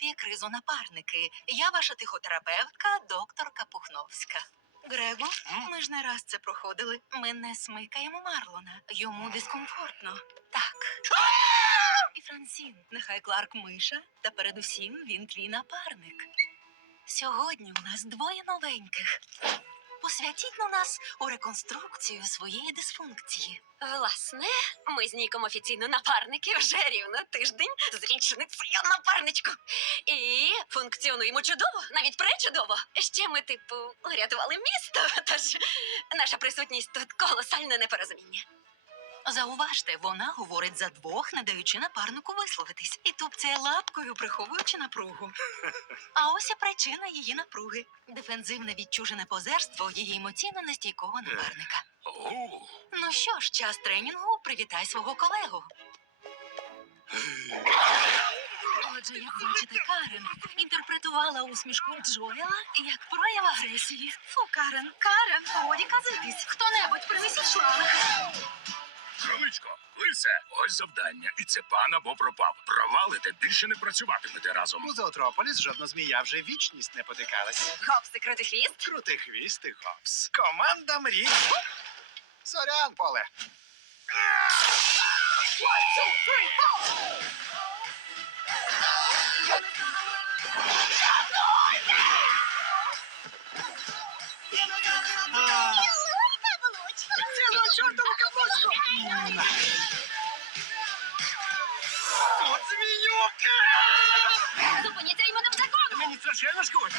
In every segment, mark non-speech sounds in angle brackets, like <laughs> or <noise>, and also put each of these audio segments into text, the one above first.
терапія кризу напарники. Я ваша тихотерапевтка, докторка Пухновська. Грего, ми ж не раз це проходили. Ми не смикаємо Марлона. Йому дискомфортно. Так. І Франсін, нехай Кларк миша, та передусім він твій напарник. Сьогодні у нас двоє новеньких. Посвятіть на нас у реконструкцію своєї дисфункції. Власне, ми з Ніком офіційно напарники вже рівно тиждень з річницею напарничку. І функціонуємо чудово, навіть пречудово. Ще ми, типу, урятували місто, <laughs> тож наша присутність тут колосальне непорозуміння. Зауважте, вона говорить за двох, не даючи напарнику висловитись, і тупцяє лапкою, приховуючи напругу. А ось і причина її напруги: дефензивне відчужене позерство її емоційно нестійкого напарника. Ну що ж, час тренінгу, привітай свого колегу. Отже, як бачите, Карен інтерпретувала усмішку Джоела як прояв агресії. Фу, Карен, Карен, годі казитись. Хто-небудь принесіть шланг. Кроличко, лисе, ось завдання. І це пан або пропав. Провалите, більше не працюватимете разом. У Зоотрополіс жодна змія вже вічність не потикалась. Хопси, крутий хвіст. Крутий хвіст і гопс. Команда мрій. Сорян, поле. А, страшенно шкода.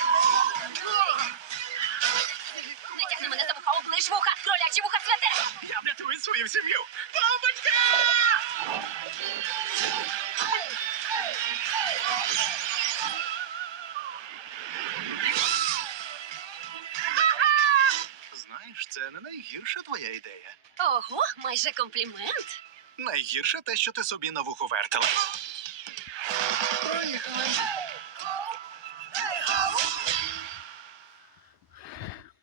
Не тягни мене за вуха, оближ вуха, кролячі вуха святе! Я врятую свою сім'ю. Бомбочка! Знаєш, це не найгірша твоя ідея. Ого, майже комплімент. Найгірше те, що ти собі на вухо вертила. Поїхали.